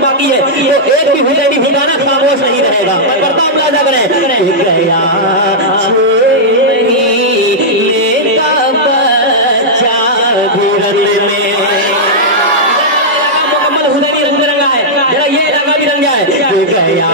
बाकी है तो एक भी हुसैनी ठिकाना खामोश नहीं रहेगा। मैं करता हूँ मुलाजा करें गया मुकम्मल हुसैनी रंग रंगा है, जरा ये रंगा भी रंगा है गया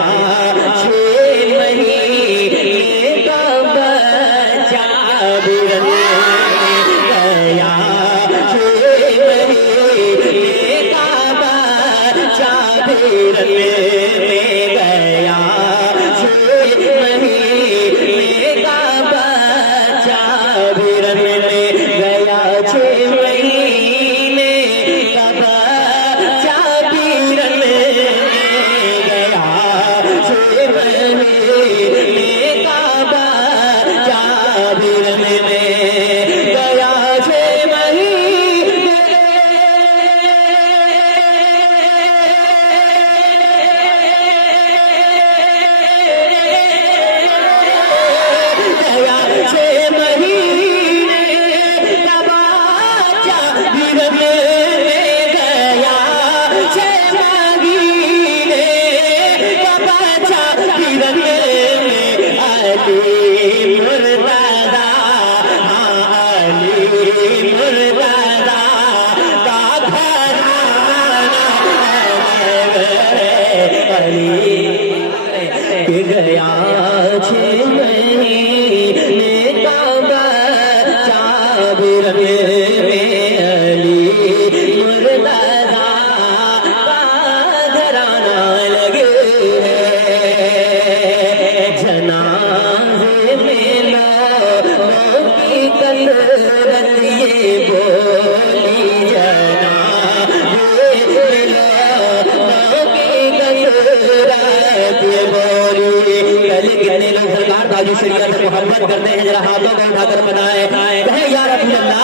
मोहब्बत करते हैं, जरा हाथों को उठाकर बनाए कहे या रसूल अल्लाह,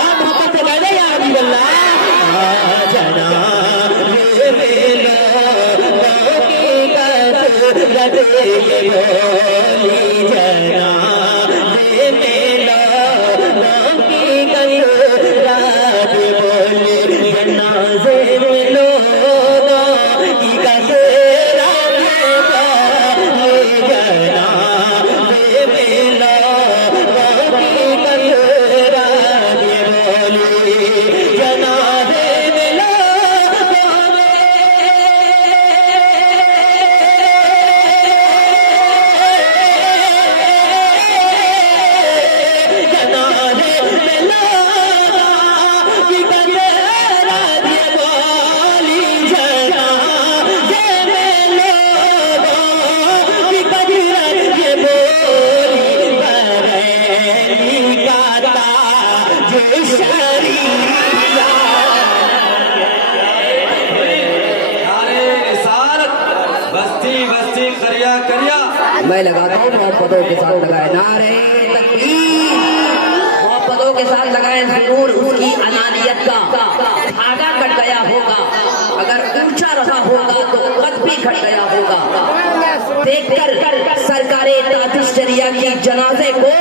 और मोहब्बत से कह दे या रसूल अल्लाह जना मैं लगाता हूँ मोहब्बतों के साथ लगाए नारे तकबीर, मोहब्बतों के साथ लगाए जरूर उसकी अनानियत का धागा कट गया होगा, अगर ऊंचा रहा होगा तो कद भी घट गया होगा। देखकर सरकारे ताजुश शरिया की जनाजे को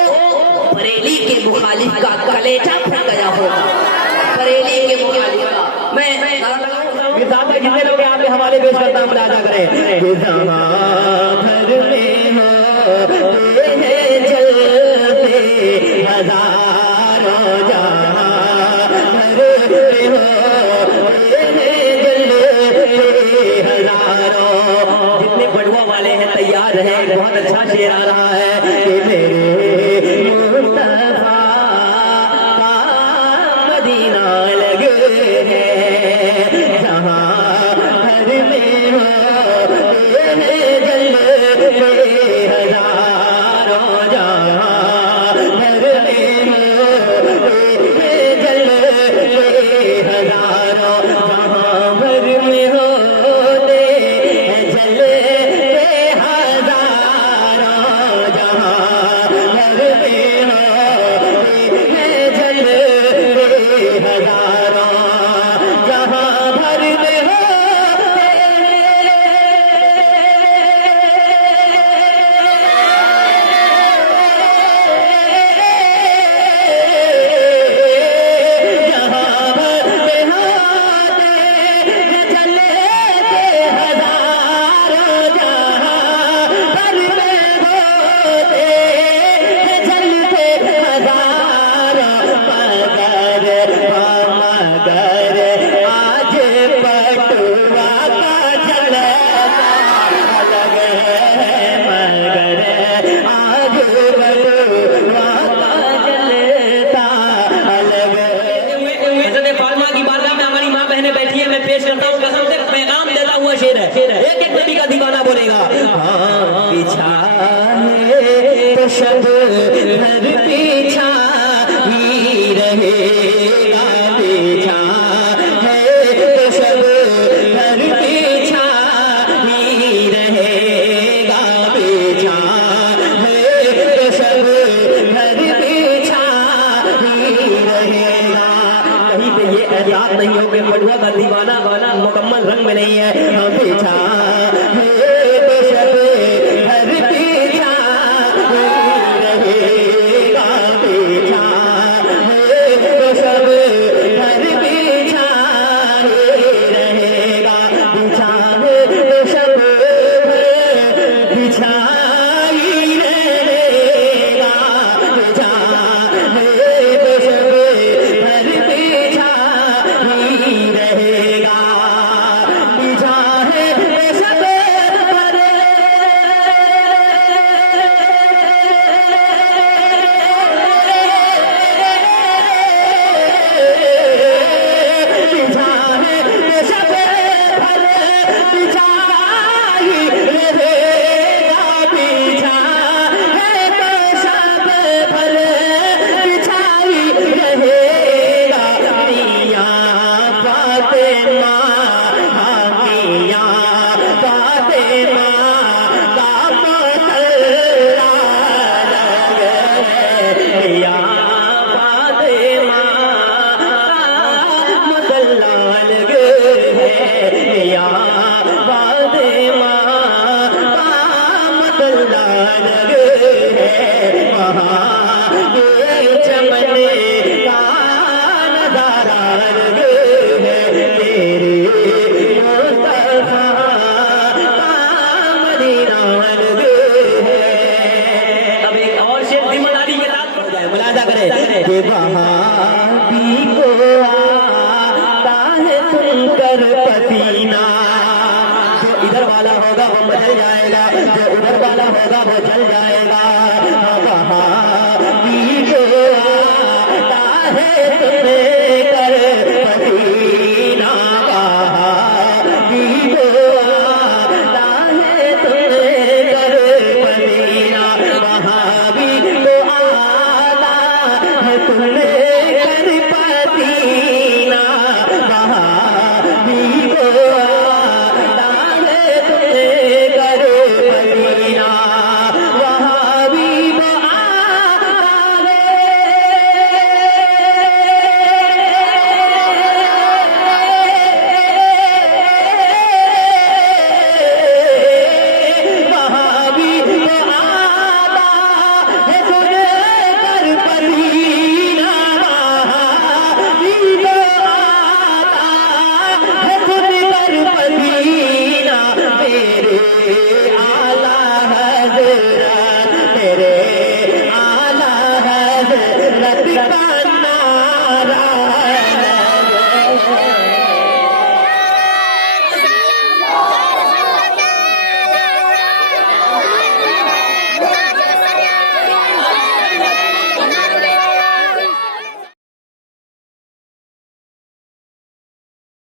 बरेली के मुखालिफ का कलेजा फट गया होगा, बरेली के मुखालिफ का। मैं जितने लोग यहाँ पे हमारे पेश करता हूँ मुलाजा करें। भर में होते हैं जलते हजारों जहां, भर में होते हैं जलते हजारों। जितने बड़ुआ वाले हैं तैयार हैं, बहुत अच्छा शेर आ रहा है कि मेरे मुस्तफा का मदीना लगे है जहां भर में होते हैं जलते हजारों जहां, भर में होते हैं जलते हजारों जहां, भर में होते हैं जलते हजारों जहां, भर में होते हैं जलते हजारों जहां, भर में होते जहां भर में होते हैं जलते हजारों जहां, भर में होते हैं जलते हजारों। मगर आज पटुआ का जलता अलग है, मगर आज पटुआ का जलता अलग है। हज़रत फातिमा की बारगाह में हमारी माँ बहनें बैठी है, मैं पेश करता हूँ, कसम से पैगाम देता हुआ शेर है, एक एक नबी का दीवाना बोलेगा। हाँ पीछा है तो शब भर पीछा ही रहेगा, पीछा है तो शब भर पीछा ही रहेगा, पीछा है तो शब भर पीछा ही रहेगा। कहीं पे ये एहतियात नहीं हो कि पटुआ का दीवाना गाना मुकम्मल रंग में नहीं है। हाँ पीछा है तो शब भर पीछा ही रहेगा, पीछा है तो शब भर पीछा ही रहेगा, पीछा है तो शब भर पीछा ही रहेगा, पीछा है तो शब भर पीछा ही रहेगा, पीछा है तो शब भर पीछा है तो शब भर पीछा ही रहेगा, पीछा है तो शब भर पीछा ही रहेगा। मियां फातिमा, हाँ मियां फातिमा का मसल्ला अलग है, मियां फातिमा का मसल्ला अलग है, मियां फातिमा का मसल्ला अलग है। वहाँ ये चमने का नजारा अलग है, तेरे मुस्तफा का मदीना अलग है। अब एक और शेर जिम्मेदारी के साथ हो जाए, मुलाजा करें कि वहाबी को आता है सुनकर पसीना, जो इधर वाला होगा वो बदल जाएगा, जो उधर वाला होगा वो चल जाएगा।